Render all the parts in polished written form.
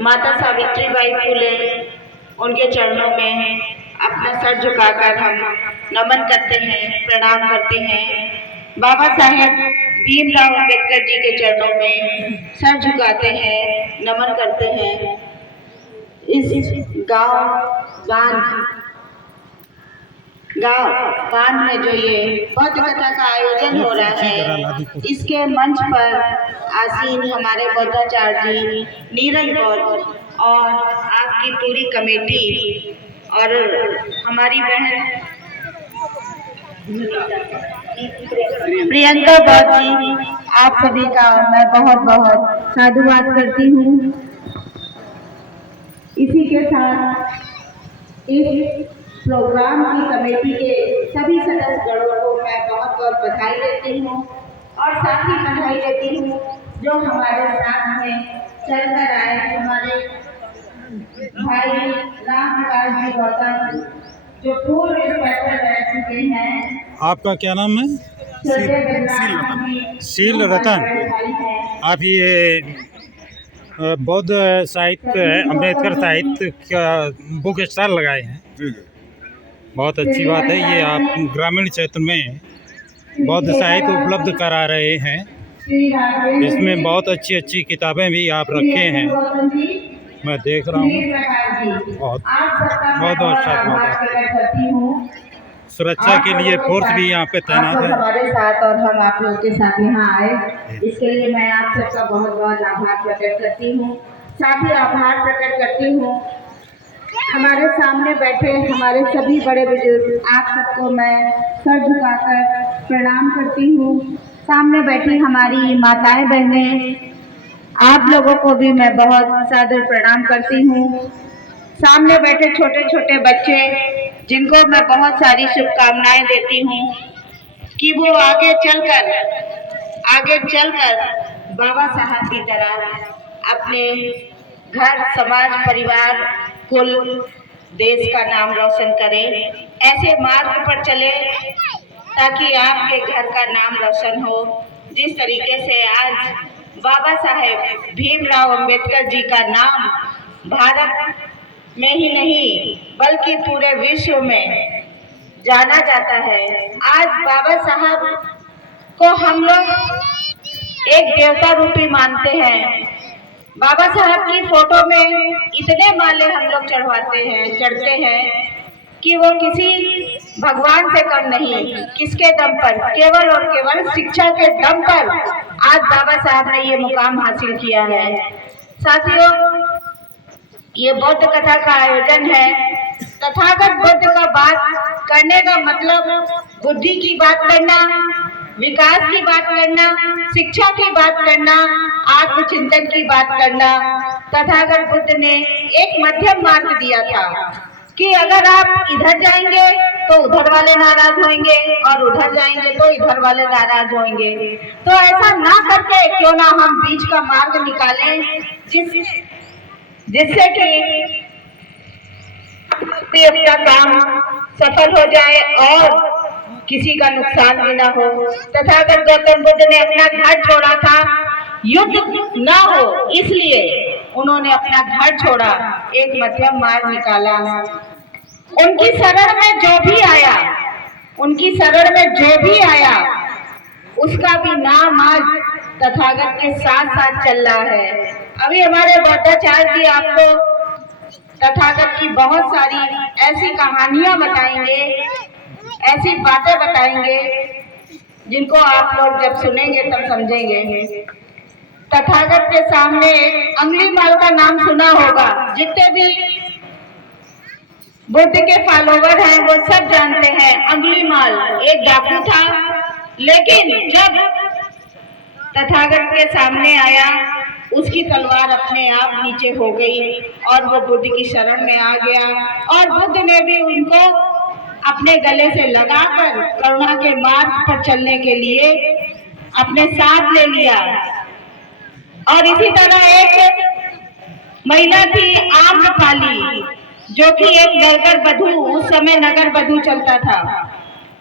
माता सावित्रीबाई फुले उनके चरणों में अपना सर झुकाकर हम नमन करते हैं, प्रणाम करते हैं। बाबा साहेब भीमराव अंबेडकर जी के चरणों में सर झुकाते हैं, नमन करते हैं। इस गांव बांध में जो ये बौद्ध कथा का आयोजन हो रहा है, इसके मंच पर आसीन हमारे बौद्धाचार्य जी, नीरज बौद्ध और आपकी पूरी कमेटी और हमारी बहन प्रियंका बौद्ध जी, आप सभी का मैं बहुत बहुत साधुवाद करती हूँ। इसी के साथ इस प्रोग्राम की कमेटी के सभी सदस्यगणों को मैं बहुत बहुत बधाई देती हूँ और साथ ही बधाई देती हूँ जो हमारे साथ में चलकर आए हमारे भाई राम प्रकाश जी गौतम, जो पूर्व इंस्पेक्टर रह चुके हैं। आपका क्या नाम है? शील रतन। आप ये बौद्ध साहित्य है, अम्बेडकर साहित्य का बुक स्टॉल लगाए हैं। बहुत अच्छी बात है। ये आप ग्रामीण क्षेत्र में बौद्ध साहित्य उपलब्ध करा रहे हैं। इसमें बहुत अच्छी अच्छी किताबें भी आप रखे हैं, मैं देख रहा हूँ। बहुत अच्छा बात। सुरक्षा के लिए फोर्स भी यहाँ पे तैनात है हमारे साथ, और हम आप लोगों के साथ यहाँ आए, इसके लिए मैं आप सबका बहुत बहुत आभार प्रकट करती हूँ। साथ ही आभार प्रकट करती हूँ हमारे सामने बैठे हमारे सभी बड़े बुजुर्ग, आप सबको मैं सर झुकाकर प्रणाम करती हूँ। सामने बैठी हमारी माताएं बहनें, आप लोगों को भी मैं बहुत सादर प्रणाम करती हूँ। सामने बैठे छोटे छोटे बच्चे, जिनको मैं बहुत सारी शुभकामनाएं देती हूँ कि वो आगे चलकर बाबा साहब की तरह अपने घर, समाज, परिवार, कुल, देश का नाम रोशन करें। ऐसे मार्ग पर चले ताकि आपके घर का नाम रोशन हो। जिस तरीके से आज बाबा साहेब भीमराव अंबेडकर जी का नाम भारत में ही नहीं बल्कि पूरे विश्व में जाना जाता है। आज बाबा साहब को हम लोग एक देवता रूपी मानते हैं। बाबा साहब की फोटो में इतने माले हम लोग चढ़ते हैं कि वो किसी भगवान से कम नहीं। किसके दम पर? केवल और केवल शिक्षा के दम पर आज बाबा साहब ने ये मुकाम हासिल किया है। साथियों, ये बौद्ध कथा का आयोजन है। तथागत बुद्ध का बात करने का मतलब बुद्धि की बात करना, विकास की बात करना, शिक्षा की बात करना, आत्मचिंतन की बात करना। तथागत बुद्ध ने एक मध्यम मार्ग दिया था कि अगर आप इधर जाएंगे तो उधर वाले नाराज होंगे और उधर जाएंगे तो इधर वाले नाराज होंगे। तो ऐसा ना करके क्यों ना हम बीच का मार्ग निकालें, जिससे कि अपना काम सफल हो जाए और किसी का नुकसान भी ना हो। तथागत गौतम बुद्ध ने अपना घर छोड़ा था, युद्ध ना हो, इसलिए उन्होंने अपना घर छोड़ा, एक मध्यम मार्ग निकाला। उनकी शरण में जो भी आया उसका भी नाम आज तथागत के साथ साथ चल रहा है। अभी हमारे बौद्धाचार्य जी आपको तथागत की बहुत सारी ऐसी कहानियां बताएंगे, ऐसी बातें बताएंगे जिनको आप लोग जब सुनेंगे तब समझेंगे। तथागत के सामने अंगुलीमाल का नाम सुना होगा। जितने भी बुद्ध के फॉलोवर हैं वो सब जानते हैं। अंगुलीमाल एक डाकू था, लेकिन जब तथागत के सामने आया उसकी तलवार अपने आप नीचे हो गई और वो बुद्ध की शरण में आ गया और बुद्ध ने भी उनको अपने गले से लगाकर करुणा के मार्ग पर चलने के लिए अपने साथ ले लिया। और इसी तरह एक महिला थी आम्रपाली, जो कि एक नगर बधू, उस समय नगर बधू चलता था,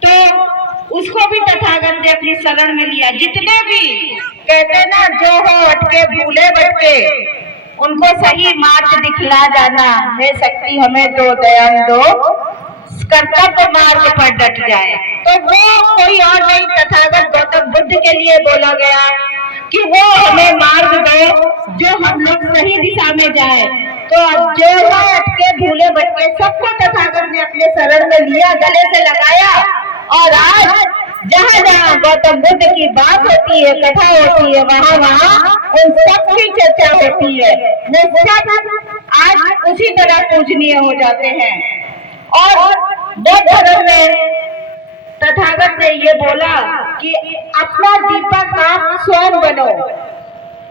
तो उसको भी तथागत ने अपनी शरण में लिया। जितने भी कहते ना जो हो अटके भूले भटके, उनको सही मार्ग दिखला जाना। हे शक्ति हमें दो, दयाल दो, कर्तव्य मार्ग पर डट जाए। तो वो कोई और नहीं, तथागत गौतम बुद्ध के लिए बोला गया कि वो हमें मार्ग दे जो हम लोग सही दिशा में जाए। तो अब जो है अटके भूले भटके सबको तथागत ने अपने शरण में लिया, गले से लगाया, और आज जहाँ जहाँ गौतम बुद्ध की बात होती है, कथा होती है, वहाँ वहाँ उन सबकी चर्चा होती है। वो सब आज उसी तरह पूजनीय हो जाते हैं। और बौद्ध धर्म में तथागत ने ये बोला कि अपना दीपक आप स्वयं बनो,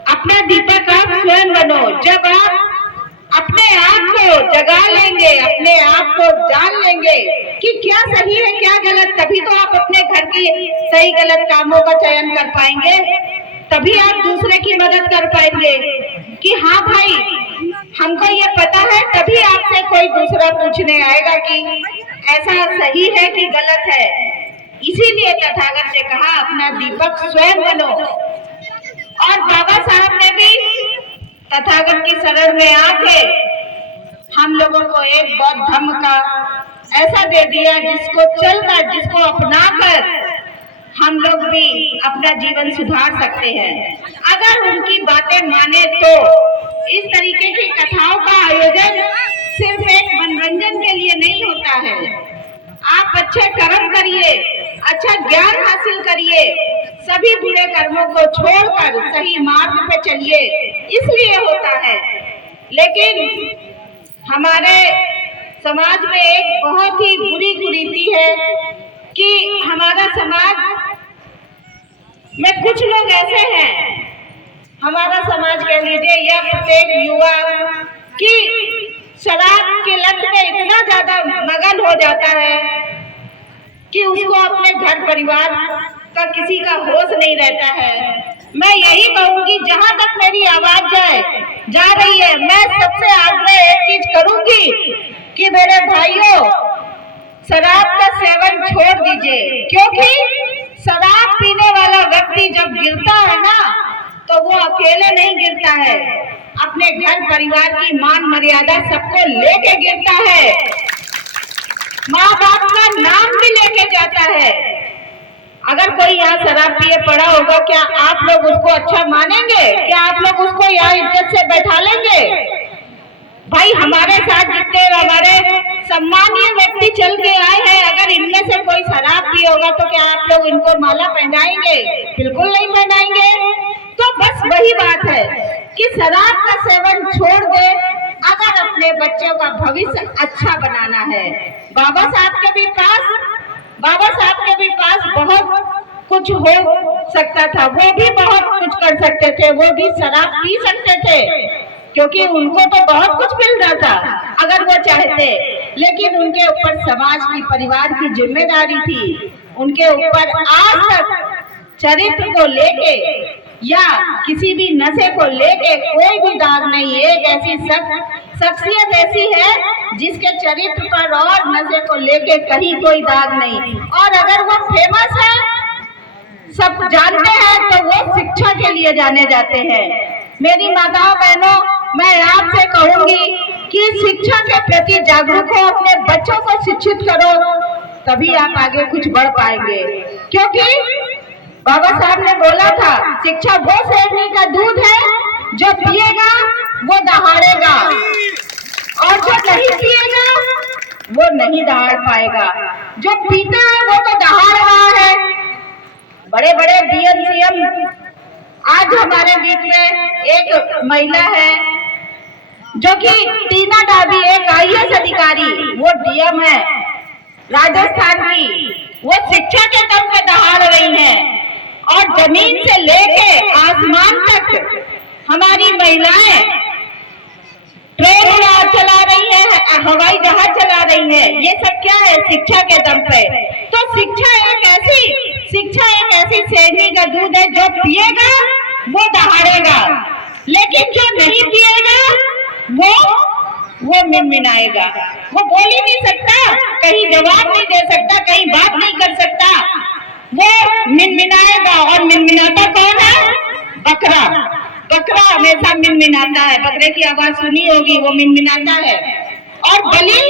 अपना दीपक आप स्वयं बनो। जब आप अपने आप को जगा लेंगे, अपने आप को जान लेंगे कि क्या सही है क्या गलत, तभी तो आप अपने घर की सही गलत कामों का चयन कर पाएंगे, तभी आप दूसरे की मदद कर पाएंगे कि हाँ भाई हमको ये पता है, तभी आपसे कोई दूसरा पूछने आएगा कि ऐसा सही है कि गलत है। इसीलिए तथागत ने कहा अपना दीपक स्वयं बनो। और बाबा साहब ने भी तथागत की शरण में आके हम लोगों को एक बौद्ध धर्म का ऐसा दे दिया जिसको चलकर, जिसको अपनाकर हम लोग भी अपना जीवन सुधार सकते हैं अगर उनकी बातें माने तो। इस तरीके की कथाओं का आयोजन सिर्फ एक मनोरंजन के लिए नहीं होता है। आप अच्छे कर्म करिए, अच्छा ज्ञान हासिल करिए, सभी बुरे कर्मों को छोड़कर सही मार्ग पे चलिए, इसलिए होता है। लेकिन हमारे समाज में एक बहुत ही बुरी कुरीति है कि हमारा समाज में कुछ लोग ऐसे हैं, हमारा समाज कह लीजिए या प्रत्येक युवा कि शराब के लत में इतना ज्यादा मगन हो जाता है कि उसको अपने घर परिवार का किसी का होश नहीं रहता है। मैं यही कहूंगी, जहां तक मेरी आवाज जा रही है, मैं सबसे आग्रह एक चीज करूंगी कि मेरे भाइयों शराब का सेवन छोड़ दीजिए, क्योंकि शराब पीने वाला व्यक्ति जब गिरता है ना तो वो अकेले नहीं गिरता है, अपने घर परिवार की मान मर्यादा सबको लेके गिरता है, माँ बाप का नाम भी लेके जाता है। अगर कोई यहाँ शराब पिए पड़ा होगा, क्या आप लोग उसको अच्छा मानेंगे? क्या आप लोग उसको यहाँ इज्जत से बैठा लेंगे? भाई हमारे साथ जितने हमारे सम्मानीय व्यक्ति चल के आए हैं, अगर इनमें से कोई शराब पिए होगा तो क्या आप लोग इनको माला पहनाएंगे? बिल्कुल नहीं पहनाएंगे। तो बस वही बात है कि शराब का सेवन छोड़ दे अगर अपने बच्चों का भविष्य अच्छा बनाना है। बाबा साहब के भी पास बहुत कुछ हो सकता था, वो भी बहुत कुछ कर सकते थे, वो भी शराब पी सकते थे क्योंकि उनको तो बहुत कुछ मिल रहा था अगर वो चाहते, लेकिन उनके ऊपर समाज की, परिवार की जिम्मेदारी थी। उनके ऊपर आज तक चरित्र को लेके या किसी भी नशे को लेके कोई भी दाग नहीं है। एक ऐसी शख्सियत ऐसी है जिसके चरित्र पर और नशे को लेके कहीं कोई दाग नहीं, और अगर वो फेमस है, सब जानते हैं, तो वो शिक्षा के लिए जाने जाते हैं। मेरी माताओं बहनों, मैं आपसे कहूंगी कि शिक्षा के प्रति जागरूक हो, अपने बच्चों को शिक्षित करो, तभी आप आगे कुछ बढ़ पाएंगे। क्योंकि बाबा साहब ने बोला था, शिक्षा वो शेरनी का दूध है जो पिएगा वो दहाड़ेगा, और जो नहीं पिएगा वो नहीं दहाड़ पाएगा। जो पीता है वो तो दहाड़ रहा है। बड़े बड़े डीएम सीएम, आज हमारे बीच में एक महिला है जो कि टीना डाबी, एक आईएएस अधिकारी, वो डीएम है राजस्थान की, वो शिक्षा के दम पे दहाड़ रही है, और जमीन से लेके आसमान तक हमारी महिलाएं ट्रेन चला रही है, हवाई जहाज चला रही है। ये सब क्या है? शिक्षा के दम पे। तो शिक्षा एक ऐसी शेरनी का दूध है, जो पिएगा वो दहाड़ेगा, लेकिन जो नहीं पिएगा वो मिनमिनाएगा, वो बोल ही नहीं सकता, कहीं जवाब नहीं दे सकता, कहीं बात नहीं कर सकता, वो मिनमिनाएगा। और मिनमिनाता कौन है? बकरा। बकरा हमेशा मिनमिनाता है, बकरे की आवाज सुनी होगी, वो मिनमिनाता है, और बलि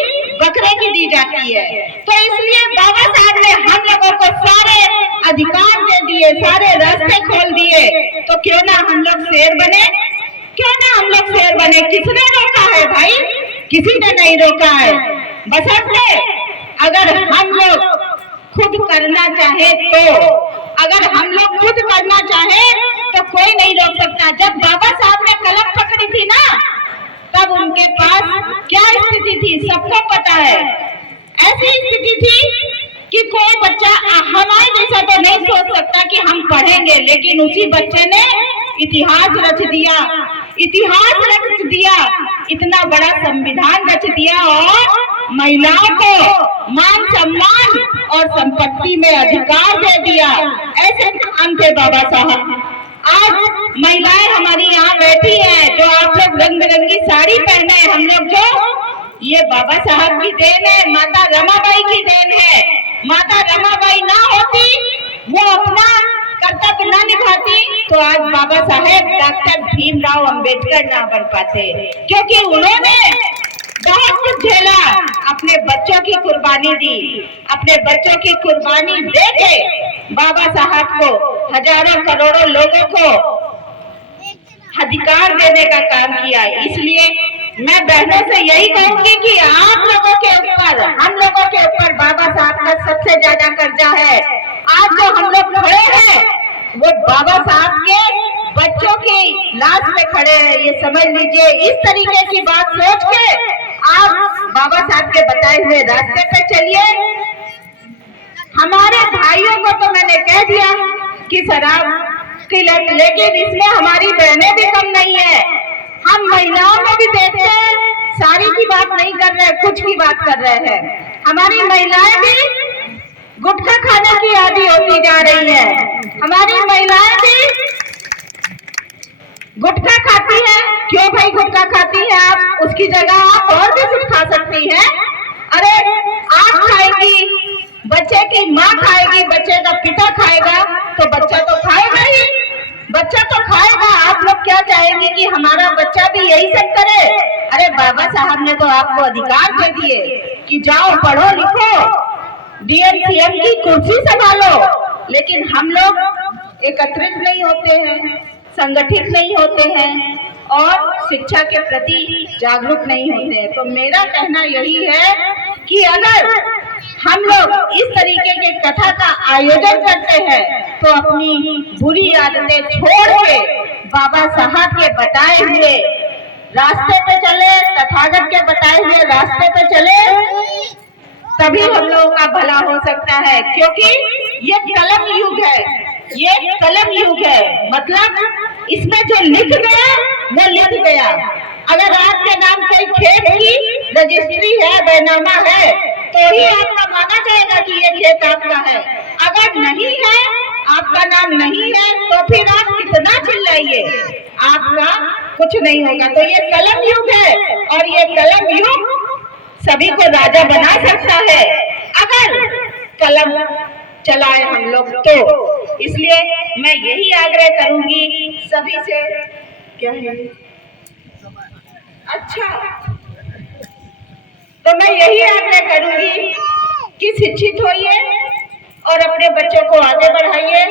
बकरे की दी जाती है। तो इसलिए बाबा साहब ने हम लोगों को सारे अधिकार दे दिए, सारे रास्ते खोल दिए, तो क्यों ना हम लोग शेर बने, क्यों ना हम लोग शेर बने। किसने रोका है भाई? किसी ने नहीं रोका है। बशर्ते अगर हम लोग खुद करना चाहे तो, अगर हम लोग खुद करना चाहे तो कोई नहीं रोक सकता। जब बाबा साहब ने कलम पकड़ी थी ना, तब उनके पास क्या स्थिति थी सबको पता है। ऐसी स्थिति थी कि कोई बच्चा हमारे जैसा तो नहीं सोच सकता कि हम पढ़ेंगे, लेकिन उसी बच्चे ने इतिहास रच दिया, इतिहास रच दिया, इतना बड़ा संविधान रच दिया और महिलाओं को मान सम्मान और संपत्ति में अधिकार दे दिया। ऐसे महान थे बाबा साहब। आज महिलाएं हमारी यहाँ बैठी हैं, जो आप लोग रंग बिरंगी साड़ी पहने हैं, हम लोग जो, ये बाबा साहब की देन है, माता रमाबाई की देन है। माता रमाबाई ना होती, वो अपना कर्तव्य ना निभाती, तो आज बाबा साहेब डॉक्टर भीमराव अंबेडकर ना बन पाते, क्योंकि उन्होंने बहुत कुछ झेला, अपने बच्चों की कुर्बानी दी, अपने बच्चों की कुर्बानी दे के बाबा साहब को, हजारों करोड़ों लोगों को अधिकार देने का काम किया। इसलिए मैं बहनों से यही कहूंगी कि आप लोगों के ऊपर, हम लोगों के ऊपर बाबा साहब का सबसे ज्यादा कर्जा है। आज जो हम लोग खड़े हैं वो बाबा साहब के बच्चों की लाश में खड़े हैं, ये समझ लीजिए। इस तरीके की बात सोच के आप बाबा साहब के बताए हुए रास्ते पे चलिए। हमारे भाइयों को तो मैंने कह दिया कि शराब की लत, लेकिन इसमें हमारी बहनें भी कम नहीं है। हम महिलाओं में भी देखते हैं, सारी की बात नहीं कर रहे, कुछ की बात कर रहे हैं। हमारी महिलाएं भी गुटखा खाने की आदी होती जा रही है, हमारी महिलाएं भी गुटखा खाती है। क्यों भाई गुटखा खाती है आप? उसकी जगह आप और भी कुछ खा सकती हैं। अरे आप खाएगी, बच्चे की माँ खाएगी, बच्चे का पिता खाएगा, तो बच्चा तो खाएगा ही, बच्चा तो खाएगा। आप लोग क्या चाहेंगे कि हमारा बच्चा भी यही सब करे? अरे बाबा साहब ने तो आपको अधिकार दे दिए कि जाओ पढ़ो लिखो, डीएम सीएम की कुर्सी संभालो, लेकिन हम लोग एकत्रित नहीं होते हैं, संगठित नहीं होते हैं और शिक्षा के प्रति जागरूक नहीं होते हैं। तो मेरा कहना यही है कि अगर हम लोग इस तरीके के कथा का आयोजन करते हैं तो अपनी बुरी आदतें छोड़ के बाबा साहब के बताए हुए रास्ते पे चले, तथागत के बताए हुए रास्ते पे चले, तभी हम लोगों का भला हो सकता है। क्योंकि ये कलम युग है, ये कलम युग है, मतलब इसमें जो लिख गया वो लिख गया। अगर आपके नाम कोई खेत की रजिस्ट्री है, बैनामा है, तो ही आपका माना जाएगा कि ये खेत आपका है। अगर नहीं है, आपका नाम नहीं है, तो फिर आप कितना चिल्लाइए, आपका कुछ नहीं होगा। तो ये कलम युग है और ये कलम युग सभी को राजा बना सकता है अगर कलम चलाए हम लोग तो। इसलिए मैं यही आग्रह करूंगी सभी से। क्या है? अच्छा, तो मैं यही आग्रह करूंगी कि शिक्षित होइए और अपने बच्चों को आगे बढ़ाइए।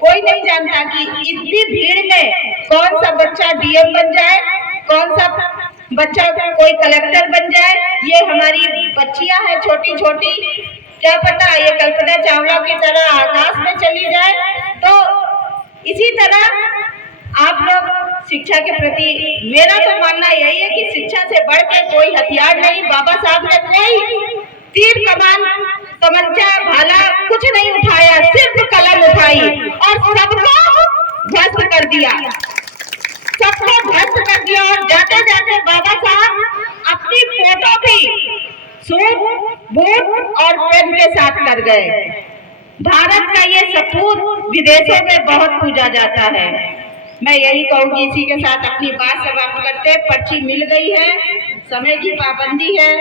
कोई नहीं जानता कि इतनी भीड़ में कौन सा बच्चा डीएम बन जाए, कौन सा बच्चा कोई कलेक्टर बन जाए। ये हमारी बच्चियां हैं छोटी छोटी, क्या पता ये कल्पना चावला की तरह आकाश में चली जाए। तो इसी तरह आप लोग शिक्षा के प्रति, मेरा तो मानना यही है कि शिक्षा से बढ़ के कोई हथियार नहीं। बाबा साहब ने कोई तीर कमान तमंचा भाला कुछ नहीं उठाया, सिर्फ कलम उठाई और सबको ध्वस्त कर दिया, सबको ध्वस्त कर दिया। और जाते जाते बाबा साहब अपनी फोटो भी सूट बूट और पेन के साथ कर गए। भारत का ये सपूत विदेशों में बहुत पूजा जाता है। मैं यही कहूंगी, इसी के साथ अपनी बात समाप्त करते। पर्ची मिल गई है, समय की पाबंदी है।